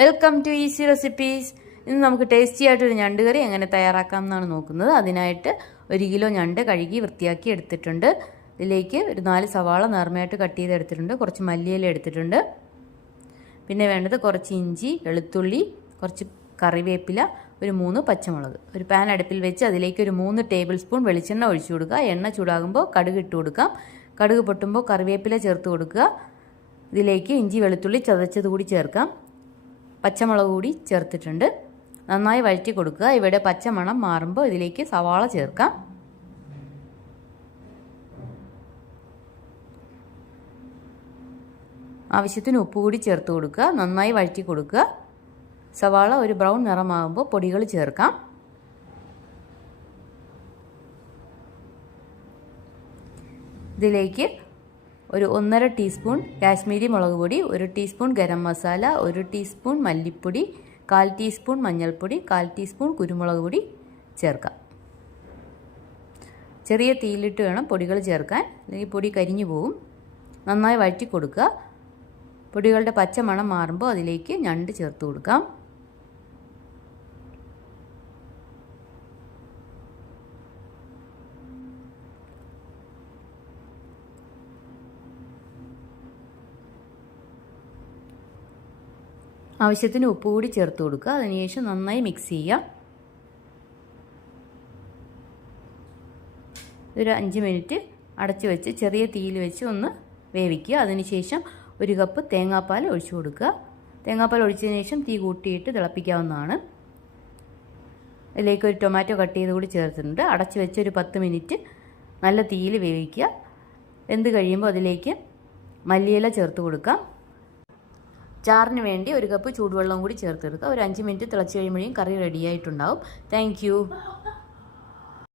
Welcome to easy recipes ഇന്ന് നമുക്ക് tasty ആയിട്ടൊരു ഞണ്ട് കറി എങ്ങനെ തയ്യാറാക്കാം എന്നാണ് നോക്കുന്നത്. അതിനായിട്ട് ഒരു കിലോ ഞണ്ട് കഴുകി വൃത്തിയാക്കി എടുത്തിട്ടുണ്ട്. ഇതിലേക്ക് ഒരു നാല് സവാള നേർമയായിട്ട് കട്ട് ചെയ്ത് എടുത്തിട്ടുണ്ട്. കുറച്ച് മല്ലിയില എടുത്തിട്ടുണ്ട്. പിന്നെ വേണ്ടത് കുറച്ച് ഇഞ്ചി വെളുത്തുള്ളി കുറച്ച് കറിവേപ്പില ഒരു മൂന്ന് പച്ചമുളക്. ഒരു പാൻ അടുപ്പിൽ വെച്ച് അതിലേക്ക് ഒരു മൂന്ന് ടേബിൾ സ്പൂൺ വെളിച്ചെണ്ണ ഒഴിച്ചു കൊടുക്കുക. എണ്ണ ചൂടാകുമ്പോൾ കടുക് ഇട്ട് കൊടുക്കാം. കടുക് പൊട്ടുമ്പോൾ കറിവേപ്പില ചേർത്ത് കൊടുക്കുക. ഇതിലേക്ക് ഇഞ്ചി വെളുത്തുള്ളി ചതച്ചത് കൂടി ചേർക്കാം. പച്ചമുളക് കൂടി ചേർത്തിട്ടുണ്ട്. നന്നായി വഴറ്റി കൊടുക്കുക. ഇവിടെ പച്ചമണം മാറുമ്പോൾ ഇതിലേക്ക് സവാള ചേർക്കാം. ആവശ്യത്തിന് ഉപ്പ് കൂടി ചേർത്ത് കൊടുക്കുക. നന്നായി വഴറ്റി കൊടുക്കുക. സവാള ഒരു ബ്രൗൺ നിറമാകുമ്പോൾ പൊടികൾ ചേർക്കാം. ഇതിലേക്ക് ഒരു ഒന്നര ടീസ്പൂൺ കാശ്മീരി മുളക് പൊടി ഒരു ടീസ്പൂൺ ഗരം മസാല ഒരു ടീസ്പൂൺ മല്ലിപ്പൊടി കാൽ ടീസ്പൂൺ മഞ്ഞൾപ്പൊടി കാൽ ടീസ്പൂൺ കുരുമുളക് പൊടി ചേർക്കാം. ചെറിയ തീയിലിട്ട് വേണം പൊടികൾ ചേർക്കാൻ. അല്ലെങ്കിൽ പൊടി കരിഞ്ഞു പോകും നന്നായി വഴറ്റി കൊടുക്കുക. പൊടികളുടെ പച്ചമണം മാറുമ്പോൾ അതിലേക്ക് ഞണ്ട് ചേർത്ത് കൊടുക്കാം. ആവശ്യത്തിന് ഉപ്പ് കൂടി ചേർത്ത് കൊടുക്കുക. അതിനുശേഷം നന്നായി മിക്സ് ചെയ്യുക. ഒരു അഞ്ച് മിനിറ്റ് അടച്ചു വെച്ച് ചെറിയ തീയിൽ വെച്ച് ഒന്ന് വേവിക്കുക. അതിനുശേഷം ഒരു കപ്പ് തേങ്ങാപ്പാൽ ഒഴിച്ചു കൊടുക്കുക. തേങ്ങാപ്പാൽ ഒഴിച്ചതിന് ശേഷം തീ കൂട്ടിയിട്ട് തിളപ്പിക്കാവുന്നതാണ്. അതിലേക്ക് ഒരു ടൊമാറ്റോ കട്ട് ചെയ്ത് കൂടി ചേർത്തിട്ടുണ്ട്. അടച്ചു വെച്ച് ഒരു പത്ത് മിനിറ്റ് നല്ല തീയിൽ വേവിക്കുക. വെന്ത് കഴിയുമ്പോൾ അതിലേക്ക് മല്ലിയില ചേർത്ത് കൊടുക്കാം. ചാറിന് വേണ്ടി ഒരു കപ്പ് ചൂടുവെള്ളവും കൂടി ചേർത്തെടുക്കുക ഒരു അഞ്ച് മിനിറ്റ് തിളച്ച് കഴിയുമ്പോഴേക്കും കറി റെഡിയായിട്ടുണ്ടാവും താങ്ക്